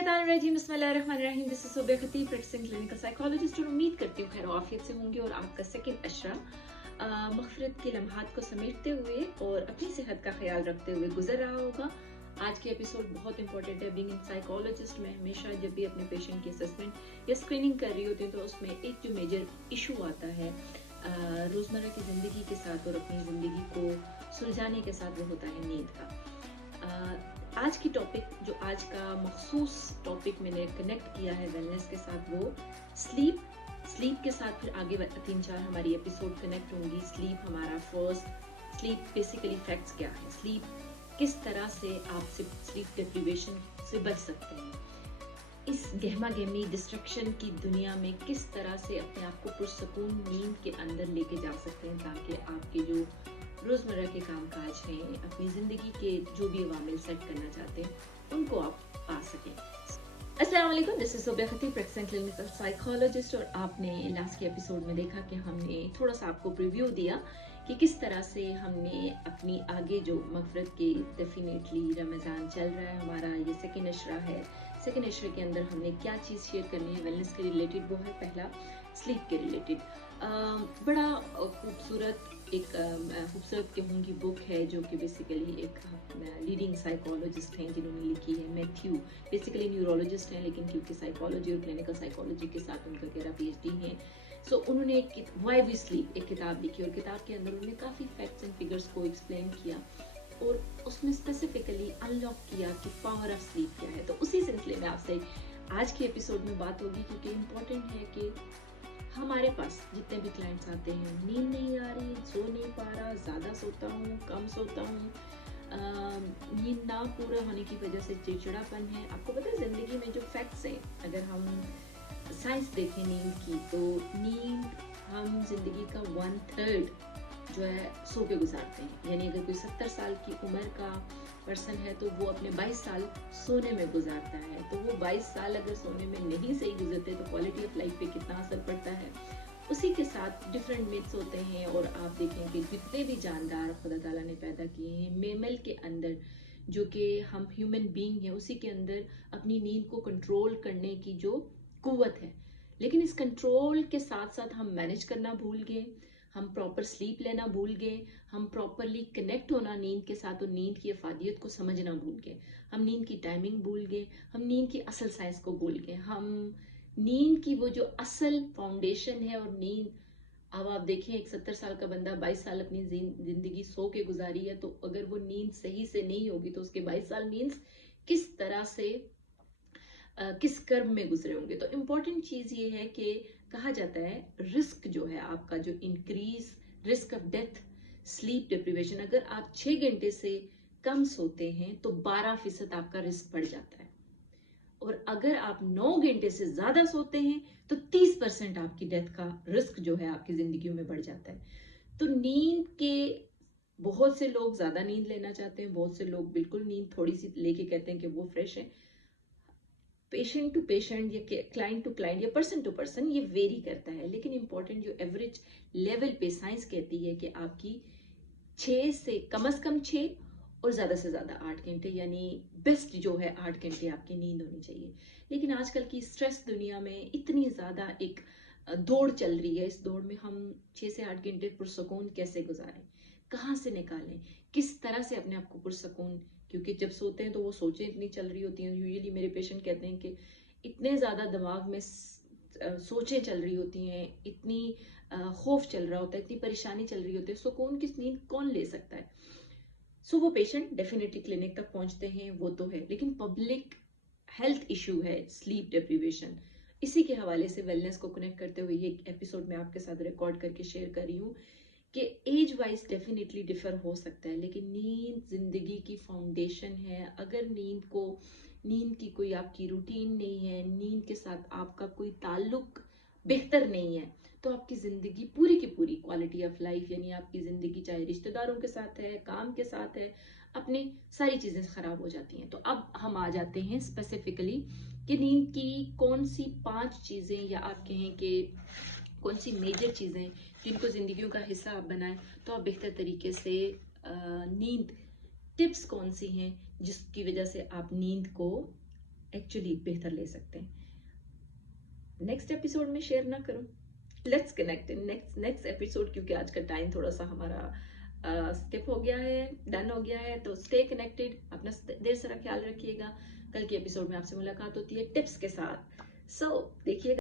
मिनशैतानिर्रजीम बिस्मिल्लाहिर्रहमानिर्रहीम। This is Subaih Khatib, practising clinical psychologist, और उम्मीद करती हूँ खैर आफियत से होंगे और आपका सेकंड अशरा मग़फ़िरत के लम्हात को समेटते हुए और अपनी सेहत का ख्याल रखते हुए गुजर रहा होगा। आज के एपिसोड बहुत इंपॉर्टेंट है। बीइंग साइकोलॉजिस्ट, मैं हमेशा जब भी अपने पेशेंट की असेसमेंट या स्क्रीनिंग कर रही होती हूँ तो उसमें एक जो मेजर इशू आता है रोज़मर्रा की ज़िंदगी के साथ और अपनी ज़िंदगी को सुलझाने के साथ, वो होता है नींद का। आज की टॉपिक, जो आज का मखसूस टॉपिक मैंने कनेक्ट किया है वेलनेस के साथ, वो स्लीप के साथ फिर आगे 3-4 हमारी एपिसोड कनेक्ट होंगी। स्लीप हमारा फर्स्ट, स्लीप बेसिकली फैक्ट्स क्या है, स्लीप किस तरह से आप स्लीप डिप्रीवेशन से बच सकते हैं, इस गहमा गहमी डिस्ट्रक्शन की दुनिया में किस तरह से अपने आप को पुरसकून नींद के अंदर लेके जा सकते हैं ताकि आपके जो रोज़मर्रा के कामकाज हैं, अपनी ज़िंदगी के जो भी अवामिल सेट करना चाहते हैं, उनको आप पा सकें। अस्सलाम वालेकुम, this is Subaih Khatib, practising clinical psychologist. और आपने लास्ट के एपिसोड में देखा कि हमने थोड़ा सा आपको प्रीव्यू दिया कि किस तरह से हमने अपनी आगे जो मग़फ़िरत के, डेफिनेटली रमज़ान चल रहा है हमारा, ये सेकंड अशरा है। सेकंड अशरे के अंदर हमने क्या चीज़ शेयर करनी है वेलनेस के रिलेटेड, वो है पहला स्लीप के रिलेटेड। बड़ा खूबसूरत कहूँगी बुक है जो कि बेसिकली एक लीडिंग साइकोलॉजिस्ट हैं जिन्होंने लिखी है, मैथ्यू। बेसिकली न्यूरोलॉजिस्ट हैं, लेकिन क्योंकि साइकोलॉजी और क्लिनिकल साइकोलॉजी के साथ उनका गहरा PhD है, सो उन्होंने एक व्हाई वी स्लीप एक किताब लिखी और किताब के अंदर उन्होंने काफ़ी फैक्ट्स एंड फिगर्स को एक्सप्लेन किया और उसमें स्पेसिफिकली अनलॉक किया कि पावर ऑफ स्लीप क्या है। तो उसी सिलसिले में आपसे आज के एपिसोड में बात होगी, क्योंकि इम्पोर्टेंट है कि हमारे पास जितने भी क्लाइंट्स आते हैं, नींद नहीं आ रही, सो नहीं पा रहा, ज़्यादा सोता हूँ, कम सोता हूँ, नींद ना पूरा होने की वजह से चिड़चिड़ापन है। आपको पता है ज़िंदगी में जो फैक्ट्स हैं, अगर हम साइंस देखें नींद की, तो नींद हम ज़िंदगी का 1/3 जो है सो के गुजारते हैं। यानी अगर कोई 70 साल की उम्र का पर्सन है तो वो अपने 22 साल सोने में गुजारता है। तो वो 22 साल अगर सोने में नहीं सही गुजरते तो क्वालिटी ऑफ लाइफ पे कितना असर पड़ता है। उसी के साथ डिफरेंट मिथ्स होते हैं और आप देखें कि जितने भी जानदार खुदा ताला ने पैदा किए हैं, मेमल के अंदर जो कि हम ह्यूमन बीइंग हैं, उसी के अंदर अपनी नींद को कंट्रोल करने की जो कुव्वत है, लेकिन इस कंट्रोल के साथ साथ हम मैनेज करना भूल गए, हम प्रॉपर स्लीप लेना भूल गए, हम प्रॉपरली कनेक्ट होना नींद के साथ और नींद की अफादियत को समझना भूल गए, हम नींद की टाइमिंग भूल गए, हम नींद की असल साइंस को भूल गए, हम नींद की वो जो असल फाउंडेशन है। और नींद, अब आप देखें एक 70 साल का बंदा 22 साल अपनी जिंदगी सो के गुजारी है, तो अगर वो नींद सही से नहीं होगी तो उसके 22 साल मीन्स किस तरह से किस कर्म में गुजरे होंगे। तो इम्पोर्टेंट चीज़ ये है कि कहा जाता है रिस्क जो है आपका, जो increase risk of death, sleep deprivation, अगर आप 6 घंटे से कम सोते हैं तो 12% आपका रिस्क बढ़ जाता है, और अगर आप 9 घंटे से ज्यादा सोते हैं तो 30% आपकी डेथ का रिस्क जो है आपकी जिंदगी में बढ़ जाता है। तो नींद के, बहुत से लोग ज्यादा नींद लेना चाहते हैं, बहुत से लोग बिल्कुल नींद थोड़ी सी लेके कहते हैं कि वो फ्रेश है। पेशेंट टू पेशेंट या क्लाइंट टू क्लाइंट या पर्सन टू पर्सन ये वेरी करता है, लेकिन इंपॉर्टेंट जो एवरेज लेवल पे साइंस कहती है कि आपकी 6 से कम से कम 6 और ज़्यादा से ज़्यादा 8 घंटे, यानी बेस्ट जो है 8 घंटे आपकी नींद होनी चाहिए। लेकिन आजकल की स्ट्रेस दुनिया में इतनी ज़्यादा एक दौड़ चल रही है, इस दौड़ में हम 6 से 8 घंटे पुरसकून कैसे गुजारें, कहाँ से निकालें, किस तरह से अपने आप को पुरसकून, क्योंकि जब सोते हैं तो वो सोचें इतनी चल रही होती हैं। यूजुअली मेरे पेशेंट कहते हैं कि इतने ज़्यादा दिमाग में सोचें चल रही होती हैं, इतनी खौफ चल रहा होता है, इतनी परेशानी चल रही होती है, सुकून की नींद कौन ले सकता है। सो वो पेशेंट डेफिनेटली क्लिनिक तक पहुंचते हैं, वो तो है, लेकिन पब्लिक हेल्थ इशू है स्लीप डिप्रीवेशन। इसी के हवाले से वेलनेस को कनेक्ट करते हुए ये एपिसोड मैं आपके साथ रिकॉर्ड करके शेयर कर रही हूँ कि एज वाइज डेफिनेटली डिफर हो सकता है, लेकिन नींद जिंदगी की फाउंडेशन है। अगर नींद की कोई आपकी रूटीन नहीं है, नींद के साथ आपका कोई ताल्लुक बेहतर नहीं है, तो आपकी जिंदगी पूरी की पूरी क्वालिटी ऑफ लाइफ, यानी आपकी जिंदगी चाहे रिश्तेदारों के साथ है, काम के साथ है, अपनी सारी चीजें खराब हो जाती हैं। तो अब हम आ जाते हैं स्पेसिफिकली कि नींद की कौन सी 5 चीजें, या आप कहें कि कौन सी मेजर चीजें जिनको जिंदगियों का हिस्सा आप बनाएं तो आप बेहतर तरीके से नींद, टिप्स कौन सी हैं जिसकी वजह से आप नींद को एक्चुअली बेहतर ले सकते हैं। नेक्स्ट एपिसोड में शेयर ना करूं, let's connect in next episode, क्योंकि आज का टाइम थोड़ा सा हमारा स्किप हो गया है, डन हो गया है। तो स्टे कनेक्टेड, अपना ढेर सारा ख्याल रखिएगा। कल के एपिसोड में आपसे मुलाकात होती है टिप्स के साथ। सो देखिएगा।